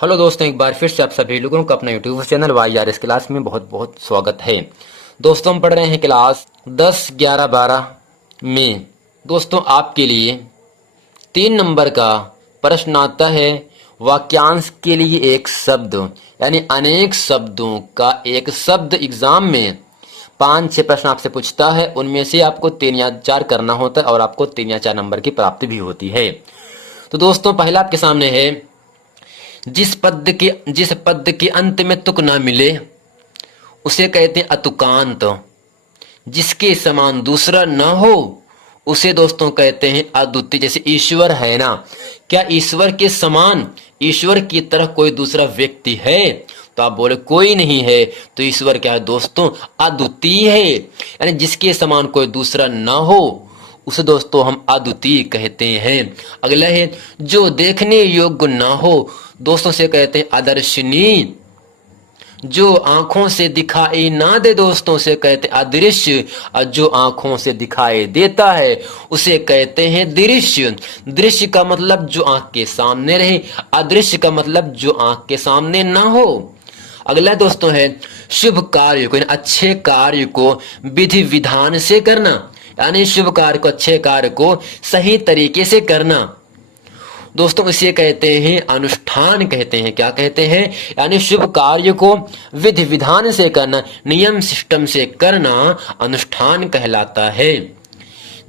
Hello दोस्तों, एक बार फिर से आप सभी लोगों का अपना यूट्यूब चैनल YRS क्लास में बहुत बहुत स्वागत है। दोस्तों, हम पढ़ रहे हैं क्लास 10, 11, 12 में। दोस्तों, आपके लिए 3 नंबर का प्रश्न आता है। वाक्यांश के लिए एक शब्द, यानी अनेक शब्दों का एक शब्द एग्जाम में 5-6 प्रश्न आपसे पूछता है। उनमें से आपको 3 या 4 करना होता है और आपको 3 या 4 नंबर की प्राप्ति भी होती है। तो दोस्तों, पहला आपके सामने है, जिस पद के अंत में तुक ना मिले उसे कहते हैं अतुकांत। जिसके समान दूसरा न हो उसे दोस्तों कहते हैं अद्वितीय। जैसे ईश्वर है ना, क्या ईश्वर के समान, ईश्वर की तरह कोई दूसरा व्यक्ति है? तो आप बोले कोई नहीं है। तो ईश्वर क्या है दोस्तों? अद्वितीय है, यानी जिसके समान कोई दूसरा न हो उसे दोस्तों हम अद्वितीय कहते हैं। अगला है, जो देखने योग्य ना हो दोस्तों से कहते हैं अदर्शनीय। जो आंखों से दिखाई ना दे दोस्तों से कहते हैं अदृश्य। और जो आंखों से दिखाई देता है उसे कहते हैं दृश्य। दृश्य का मतलब जो आंख के सामने रहे, अदृश्य का मतलब जो आंख के सामने ना हो। अगला दोस्तों है, शुभ कार्य को, अच्छे कार्य को विधि विधान से करना, यानी शुभ कार्य को, अच्छे कार्य को सही तरीके से करना दोस्तों इसे कहते हैं अनुष्ठान कहते हैं। क्या कहते हैं? यानी शुभ कार्य को विधि विधान से करना, नियम सिस्टम से करना अनुष्ठान कहलाता है।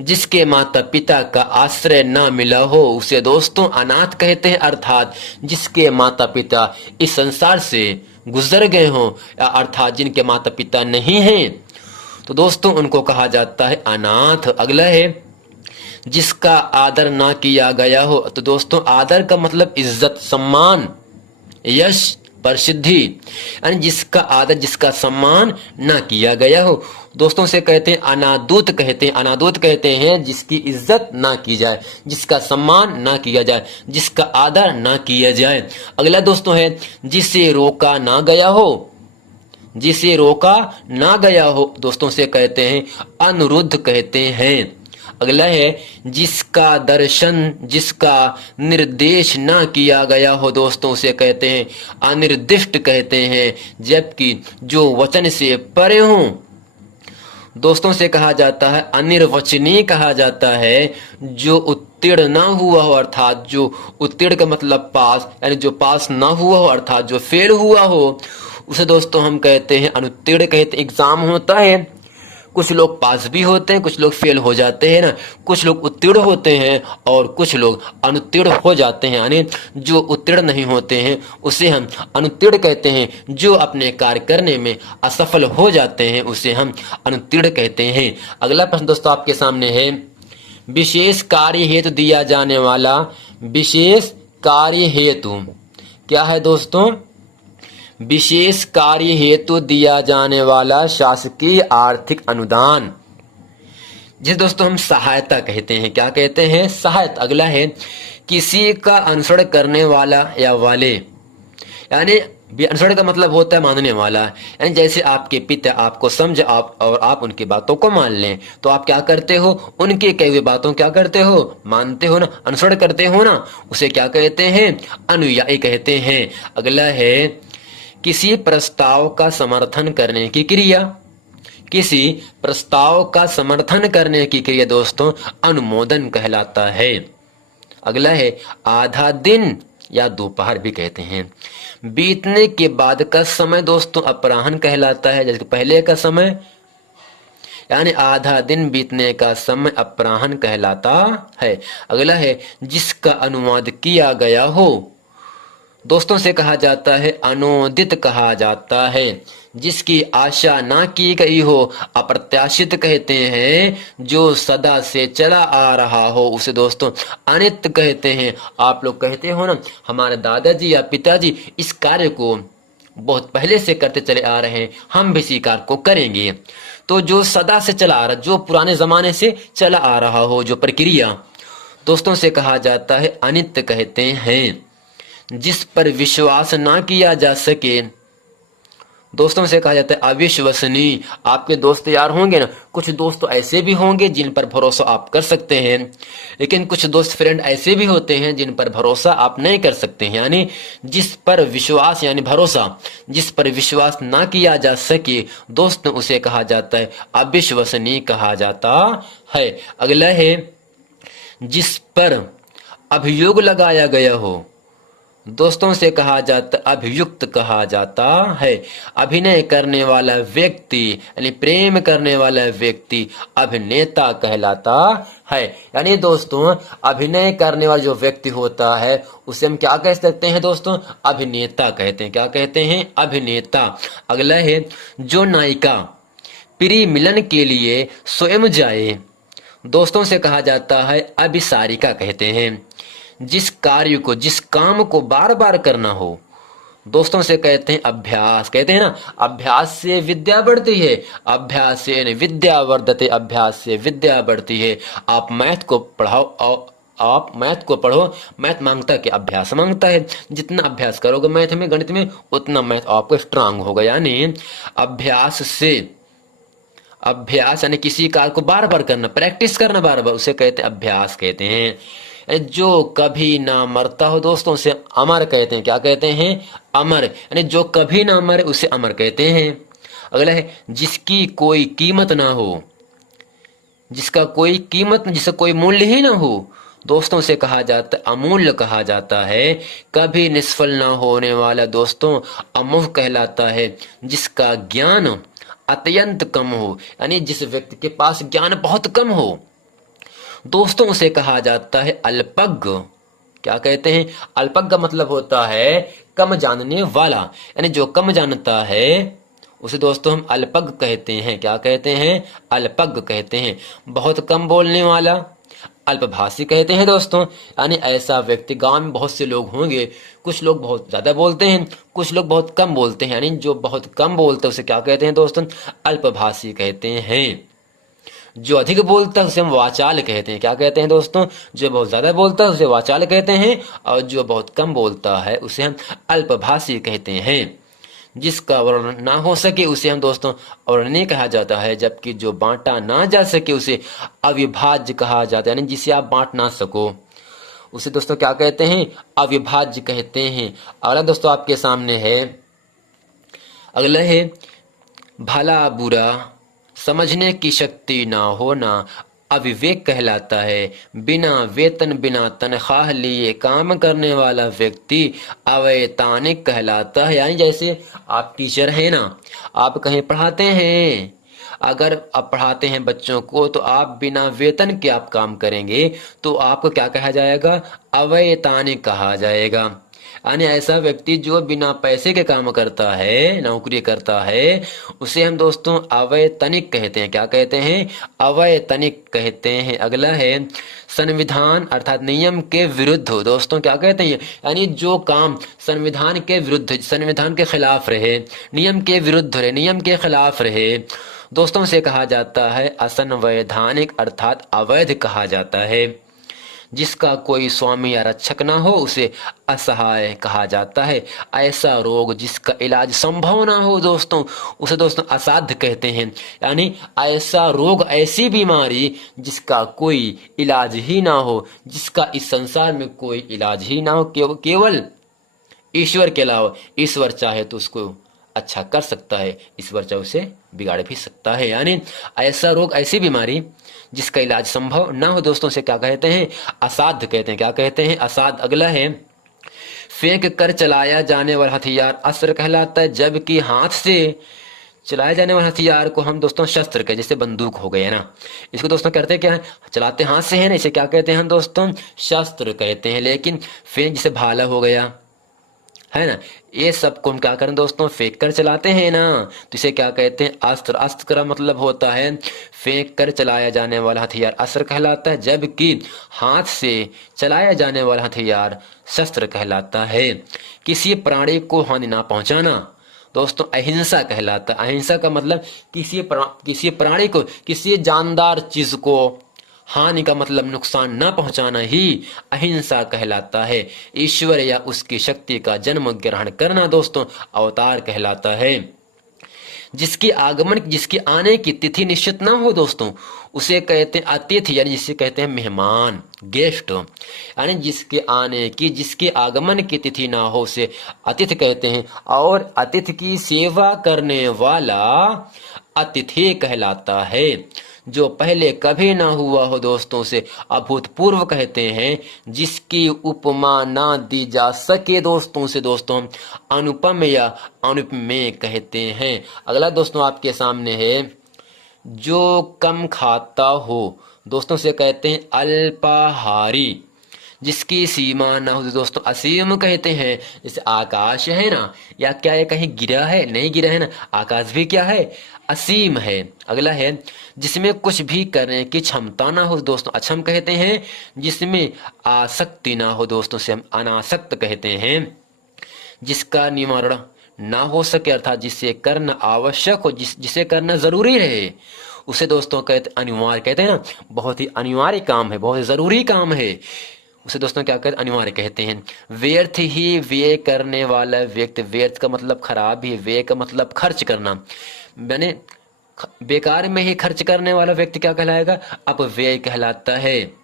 जिसके माता पिता का आश्रय ना मिला हो उसे दोस्तों अनाथ कहते हैं। अर्थात जिसके माता पिता इस संसार से गुजर गए हों, अर्थात जिनके माता पिता नहीं हैं, तो दोस्तों उनको कहा जाता है अनाथ। अगला है, जिसका आदर ना किया गया हो। तो दोस्तों आदर का मतलब इज्जत, सम्मान, यश, प्रसिद्धि, यानी जिसका आदर, जिसका सम्मान ना किया गया हो दोस्तों से कहते हैं अनादूत कहते हैं। अनादूत कहते हैं जिसकी इज्जत ना की जाए, जिसका सम्मान ना किया जाए, जिसका आदर ना किया जाए। अगला दोस्तों है, जिसे रोका ना गया हो। जिसे रोका ना गया हो दोस्तों से कहते हैं अनुरुद्ध कहते हैं। अगला है, जिसका दर्शन, जिसका निर्देश ना किया गया हो दोस्तों उसे कहते हैं अनिर्दिष्ट कहते हैं। जबकि जो वचन से परे हों दोस्तों से कहा जाता है अनिर्वचनीय कहा जाता है। जो उत्तीर्ण ना हुआ हो, अर्थात जो उत्तीर्ण का मतलब पास, यानी जो पास ना हुआ हो, अर्थात जो फेल हुआ हो उसे दोस्तों हम कहते हैं अनुत्तीर्ण कहते हैं। एग्जाम होता है, कुछ लोग पास भी होते हैं, कुछ लोग फेल हो जाते हैं ना, कुछ लोग उत्तीर्ण होते हैं और कुछ लोग अनुत्तीर्ण हो जाते हैं। यानी जो उत्तीर्ण नहीं होते हैं उसे हम अनुत्तीर्ण कहते हैं। जो अपने कार्य करने में असफल हो जाते हैं उसे हम अनुत्तीर्ण कहते हैं। अगला प्रश्न दोस्तों आपके सामने है, विशेष कार्य हेतु दिया जाने वाला, विशेष कार्य हेतु क्या है दोस्तों? विशेष कार्य हेतु दिया जाने वाला शासकीय आर्थिक अनुदान, जिसे दोस्तों हम सहायता कहते हैं। क्या कहते हैं? सहायता। अगला है, किसी का अनुसरण करने वाला या वाले, यानी अनुसरण का मतलब होता है मानने वाला। यानी जैसे आपके पिता आपको समझ आप और आप उनकी बातों को मान लें, तो आप क्या करते हो? उनके कही हुई बातों क्या करते हो? मानते हो ना, अनुसरण करते हो ना, उसे क्या कहते हैं? अनुयायी कहते हैं। अगला है, किसी प्रस्ताव का समर्थन करने की क्रिया, किसी प्रस्ताव का समर्थन करने की क्रिया दोस्तों अनुमोदन कहलाता है। अगला है, आधा दिन या दोपहर भी कहते हैं। बीतने के बाद का समय दोस्तों अपराह्न कहलाता है। जैसे पहले का समय, यानी आधा दिन बीतने का समय अपराह्न कहलाता है। अगला है, जिसका अनुवाद किया गया हो दोस्तों से कहा जाता है अनुदित कहा जाता है। जिसकी आशा ना की गई हो अप्रत्याशित कहते हैं। जो सदा से चला आ रहा हो उसे दोस्तों अनित्य कहते हैं। आप लोग कहते हो ना, हमारे दादाजी या पिताजी इस कार्य को बहुत पहले से करते चले आ रहे हैं, हम भी इसी कार्य को करेंगे। तो जो सदा से चला आ रहा, जो पुराने जमाने से चला आ रहा हो, जो प्रक्रिया दोस्तों से कहा जाता है अनित्य कहते हैं। जिस पर विश्वास ना किया जा सके दोस्तों से कहा जाता है अविश्वसनीय। आपके दोस्त यार होंगे ना, कुछ दोस्त ऐसे भी होंगे जिन पर भरोसा आप कर सकते हैं, लेकिन कुछ दोस्त फ्रेंड ऐसे भी होते हैं जिन पर भरोसा आप नहीं कर सकते हैं। यानी जिस पर विश्वास यानी भरोसा, जिस पर विश्वास ना किया जा सके दोस्त, उसे कहा जाता है अविश्वसनीय कहा जाता है। अगला है जिस पर अभियोग लगाया गया हो, दोस्तों से कहा जाता अभियुक्त कहा जाता है। अभिनय करने वाला व्यक्ति यानी प्रेम करने वाला व्यक्ति अभिनेता कहलाता है। यानी दोस्तों अभिनय करने वाला जो व्यक्ति होता है उसे हम क्या कह सकते हैं दोस्तों? अभिनेता कहते हैं। क्या कहते हैं? अभिनेता। अगला है जो नायिका प्रिय मिलन के लिए स्वयं जाए, दोस्तों से कहा जाता है अभिसारिका कहते हैं। जिस कार्य को, जिस काम को बार बार करना हो, दोस्तों से कहते हैं अभ्यास। कहते हैं ना अभ्यास से विद्या बढ़ती है, अभ्यास से विद्या वर्धते, अभ्यास से विद्या बढ़ती है। आप मैथ को पढ़ाओ, आप मैथ को पढ़ो, मैथ मांगता है कि अभ्यास मांगता है। जितना अभ्यास करोगे मैथ में, गणित में, उतना मैथ आपको स्ट्रांग होगा। यानी अभ्यास से, अभ्यास यानी किसी कार्य को बार बार करना, प्रैक्टिस करना बार बार, उसे कहते हैं अभ्यास कहते हैं। जो कभी ना मरता हो दोस्तों उसे अमर कहते हैं। क्या कहते हैं? अमर। यानी जो कभी ना मरे उसे अमर कहते हैं। अगला है जिसकी कोई कीमत ना हो, जिसका कोई कीमत, जिसका कोई मूल्य ही ना हो, दोस्तों से कहा जाता है अमूल्य कहा जाता है। कभी निष्फल ना होने वाला दोस्तों अमोघ कहलाता है। जिसका ज्ञान अत्यंत कम हो, यानी जिस व्यक्ति के पास ज्ञान बहुत कम हो, दोस्तों उसे कहा जाता है अल्पज्ञ। क्या कहते हैं? अल्पज्ञ का मतलब होता है कम जानने वाला, यानी जो कम जानता है उसे दोस्तों हम अल्पज्ञ कहते हैं। क्या कहते हैं? अल्पज्ञ कहते हैं। बहुत कम बोलने वाला अल्पभाषी कहते हैं दोस्तों। यानी ऐसा व्यक्ति, गांव में बहुत से लोग होंगे, कुछ लोग बहुत ज्यादा बोलते हैं, कुछ लोग बहुत कम बोलते हैं, यानी जो बहुत कम बोलते हैं उसे क्या कहते हैं दोस्तों? अल्पभाषी कहते हैं। जो अधिक बोलता है उसे हम वाचाल कहते हैं। क्या कहते हैं दोस्तों? जो बहुत ज्यादा बोलता है उसे वाचाल कहते हैं, और जो बहुत कम बोलता है उसे हम अल्पभाषी कहते हैं। जिसका वर्णन ना हो सके उसे हम दोस्तों अवर्णनीय कहा जाता है, जबकि जो बांटा ना जा सके उसे अविभाज्य कहा जाता है। यानी जिसे आप बांट ना सको उसे दोस्तों क्या कहते हैं? अविभाज्य कहते हैं। अगला दोस्तों आपके सामने है, अगला है भला बुरा समझने की शक्ति ना होना अविवेक कहलाता है। बिना वेतन, बिना तनख्वाह लिए काम करने वाला व्यक्ति अवैतनिक कहलाता है। यानी जैसे आप टीचर हैं ना, आप कहीं पढ़ाते हैं, अगर आप पढ़ाते हैं बच्चों को तो आप बिना वेतन के आप काम करेंगे तो आपको क्या कहा जाएगा? अवैतनिक कहा जाएगा। यानी ऐसा व्यक्ति जो बिना पैसे के काम करता है, नौकरी करता है, उसे हम दोस्तों अवैतनिक कहते हैं। क्या कहते हैं? अवैतनिक कहते हैं। अगला है संविधान अर्थात नियम के विरुद्ध हो, दोस्तों क्या कहते हैं? यानी जो काम संविधान के विरुद्ध, संविधान के खिलाफ रहे, नियम के विरुद्ध रहे, नियम के खिलाफ रहे, दोस्तों से कहा जाता है असंवैधानिक अर्थात अवैध कहा जाता है। जिसका कोई स्वामी या रक्षक ना हो उसे असहाय कहा जाता है। ऐसा रोग जिसका इलाज संभव ना हो दोस्तों उसे दोस्तों असाध्य कहते हैं। यानी ऐसा रोग, ऐसी बीमारी जिसका कोई इलाज ही ना हो, जिसका इस संसार में कोई इलाज ही ना हो, केवल ईश्वर के अलावा, ईश्वर चाहे तो उसको अच्छा कर सकता है, ईश्वर चाहे उसे बिगाड़ भी सकता है। यानी ऐसा रोग, ऐसी बीमारी जिसका इलाज संभव ना हो दोस्तों से क्या कहते हैं? असाध्य कहते हैं। क्या कहते हैं? असाध्य। अगला है फेंक कर चलाया जाने वाला हथियार अस्त्र कहलाता है, जबकि हाथ से चलाए जाने वाले हथियार को हम दोस्तों शस्त्र कहते हैं। जैसे बंदूक हो गए है ना, इसको दोस्तों कहते हैं क्या है? चलाते हाथ से है ना, इसे क्या कहते हैं हम दोस्तों? शस्त्र कहते हैं। लेकिन फेंक जैसे भाला हो गया है ना, ये सब को हम क्या करें दोस्तों? फेंक कर चलाते हैं ना, तो इसे क्या कहते हैं? अस्त्र। अस्त्र का मतलब होता है फेंक कर चलाया जाने वाला हथियार अस्त्र कहलाता है, जबकि हाथ से चलाया जाने वाला हथियार शस्त्र कहलाता है। किसी प्राणी को हानि ना पहुंचाना दोस्तों अहिंसा कहलाता है। अहिंसा का मतलब किसी प्राणी को, किसी जानदार चीज को हानि का मतलब नुकसान न पहुंचाना ही अहिंसा कहलाता है। ईश्वर या उसकी शक्ति का जन्म ग्रहण करना दोस्तों अवतार कहलाता है। जिसके आगमन, जिसके आने की तिथि निश्चित ना हो दोस्तों, उसे कहते हैं अतिथि, यानी जिसे कहते हैं मेहमान, गेस्ट। यानी जिसके आने की, जिसके आगमन की तिथि ना हो उसे अतिथि कहते हैं। और अतिथि की सेवा करने वाला अतिथि कहलाता है। जो पहले कभी ना हुआ हो दोस्तों से अभूतपूर्व कहते हैं। जिसकी उपमा ना दी जा सके दोस्तों से दोस्तों हम अनुपम या अनुपमेय कहते हैं। अगला दोस्तों आपके सामने है, जो कम खाता हो दोस्तों से कहते हैं अल्पाहारी। जिसकी सीमा ना हो दोस्तों असीम कहते हैं। जैसे आकाश है ना, या क्या ये कहीं गिरा है? नहीं गिरा है ना, आकाश भी क्या है? असीम है। अगला है, जिसमें कुछ भी करने की क्षमता ना हो दोस्तों अक्षम कहते हैं। जिसमें आसक्ति ना हो दोस्तों से हम अनासक्त कहते हैं। जिसका निवारण ना हो सके, अर्थात जिसे करना आवश्यक हो, जिसे करना जरूरी रहे, उसे दोस्तों कहते अनिवार्य कहते हैं ना। बहुत ही अनिवार्य काम है, बहुत ही जरूरी काम है, उसे दोस्तों क्या कहते हैं? अनिवार्य कहते हैं। व्यर्थ ही व्यय करने वाला व्यक्ति, व्यर्थ का मतलब खराब ही, व्यय का मतलब खर्च करना, मैंने बेकार में ही खर्च करने वाला व्यक्ति क्या कहलाएगा? अपव्यय कहलाता है।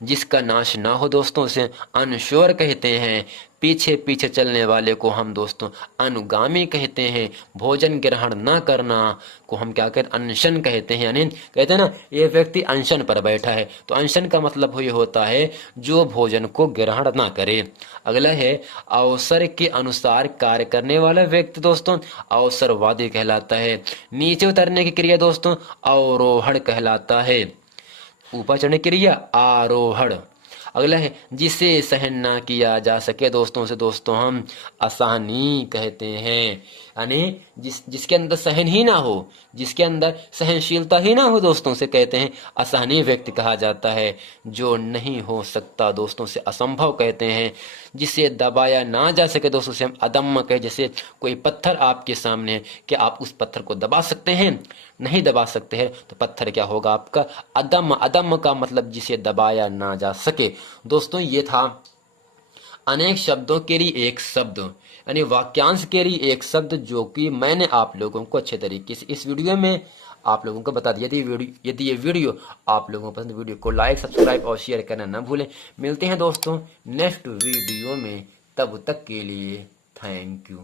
जिसका नाश ना हो दोस्तों उसे अनश्वर कहते हैं। पीछे पीछे चलने वाले को हम दोस्तों अनुगामी कहते हैं। भोजन ग्रहण ना करना को हम क्या कहते हैं? अनशन कहते हैं। यानी कहते हैं ना, ये व्यक्ति अनशन पर बैठा है, तो अनशन का मतलब ये होता है जो भोजन को ग्रहण ना करे। अगला है, अवसर के अनुसार कार्य करने वाला व्यक्ति दोस्तों अवसरवादी कहलाता है। नीचे उतरने की क्रिया दोस्तों अवरोहण कहलाता है। ऊपर चढ़ने की क्रिया आरोहण। अगला है, जिसे सहन ना किया जा सके दोस्तों से दोस्तों हम असहनीय कहते हैं। यानी जिसके अंदर सहन ही ना हो, जिसके अंदर सहनशीलता ही ना हो दोस्तों से कहते हैं असहनीय व्यक्ति कहा जाता है। जो नहीं हो सकता दोस्तों से असंभव कहते हैं। जिसे दबाया ना जा सके दोस्तों से हम अदम्य कहे। जैसे कोई पत्थर आपके सामने है, क्या आप उस पत्थर को दबा सकते हैं? नहीं दबा सकते हैं, तो पत्थर क्या होगा आपका? अदम्य। अदम्य का मतलब जिसे दबाया ना जा सके। दोस्तों ये था अनेक शब्दों के लिए एक शब्द, यानी वाक्यांश के लिए एक शब्द, जो कि मैंने आप लोगों को अच्छे तरीके से इस वीडियो में आप लोगों को बता दिया। यदि ये वीडियो आप लोगों को पसंद, वीडियो को लाइक, सब्सक्राइब और शेयर करना न भूलें। मिलते हैं दोस्तों नेक्स्ट वीडियो में, तब तक के लिए थैंक यू।